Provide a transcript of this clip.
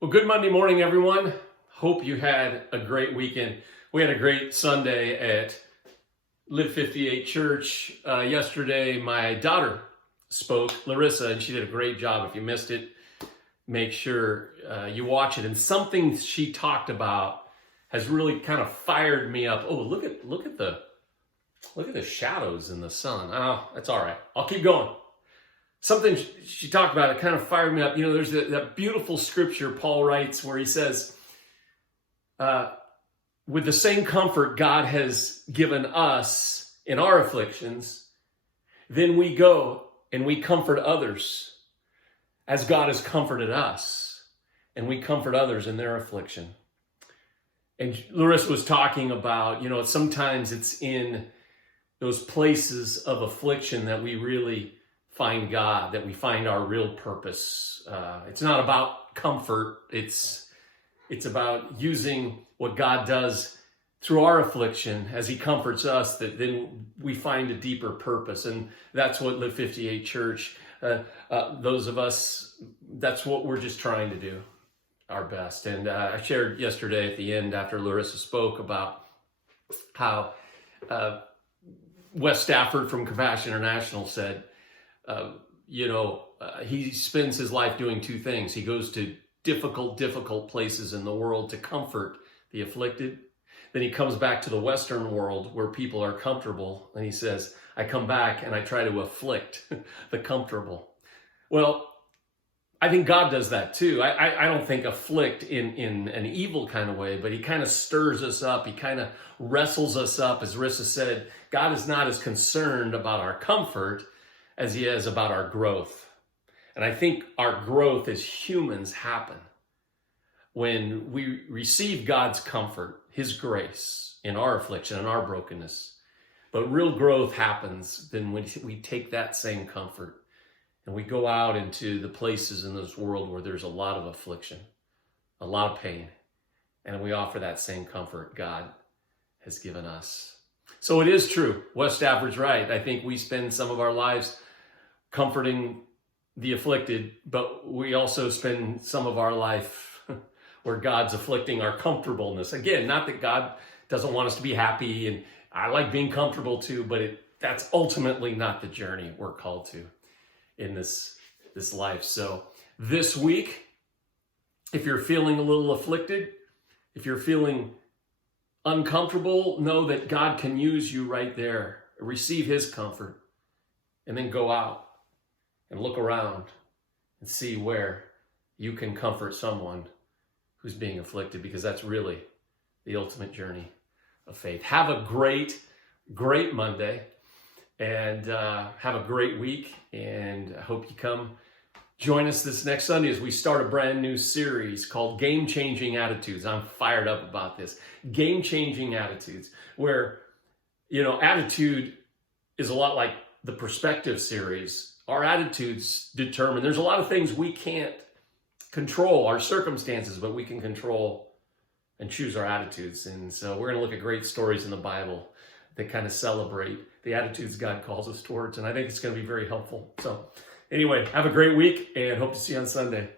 Well, good Monday morning, everyone. Hope you had a great weekend. We had a great Sunday at Live58 Church. Yesterday, my daughter spoke, Larissa, and she did a great job. If you missed it, make sure you watch it. And something she talked about has really kind of fired me up. Oh, look at the shadows in the sun. Oh, that's all right. I'll keep going. Something she talked about, it kind of fired me up. You know, there's that beautiful scripture Paul writes where he says, with the same comfort God has given us in our afflictions, then we go and we comfort others as God has comforted us, and we comfort others in their affliction. And Larissa was talking about, you know, sometimes it's in those places of affliction that we really find God, that we find our real purpose. It's not about comfort. It's about using what God does through our affliction as he comforts us, that then we find a deeper purpose. And that's what Live58 Church, those of us, that's what we're just trying to do our best. And I shared yesterday at the end after Larissa spoke about how Wes Stafford from Compassion International said, he spends his life doing two things. He goes to difficult places in the world to comfort the afflicted. Then he comes back to the Western world where people are comfortable. And he says, I come back and I try to afflict the comfortable. Well, I think God does that too. I don't think afflict in an evil kind of way, but he kind of stirs us up. He kind of wrestles us up. As Rissa said, God is not as concerned about our comfort as he is about our growth. And I think our growth as humans happen when we receive God's comfort, his grace in our affliction and our brokenness. But real growth happens then when we take that same comfort and we go out into the places in this world where there's a lot of affliction, a lot of pain, and we offer that same comfort God has given us. So it is true. Wes Stafford's right. I think we spend some of our lives comforting the afflicted, but we also spend some of our life where God's afflicting our comfortableness. Again, not that God doesn't want us to be happy, and I like being comfortable too, but that's ultimately not the journey we're called to in this life. So this week, if you're feeling a little afflicted, if you're feeling uncomfortable, know that God can use you right there. Receive his comfort, and then go out and look around and see where you can comfort someone who's being afflicted, because that's really the ultimate journey of faith. Have a great Monday, and have a great week. And I hope you come join us this next Sunday as we start a brand new series called Game Changing Attitudes. I'm fired up about this. Game Changing Attitudes, where, attitude is a lot like the Perspective series. Our attitudes determine, there's a lot of things we can't control, our circumstances, but we can control and choose our attitudes. And so we're going to look at great stories in the Bible that kind of celebrate the attitudes God calls us towards. And I think it's going to be very helpful. So anyway, have a great week and hope to see you on Sunday.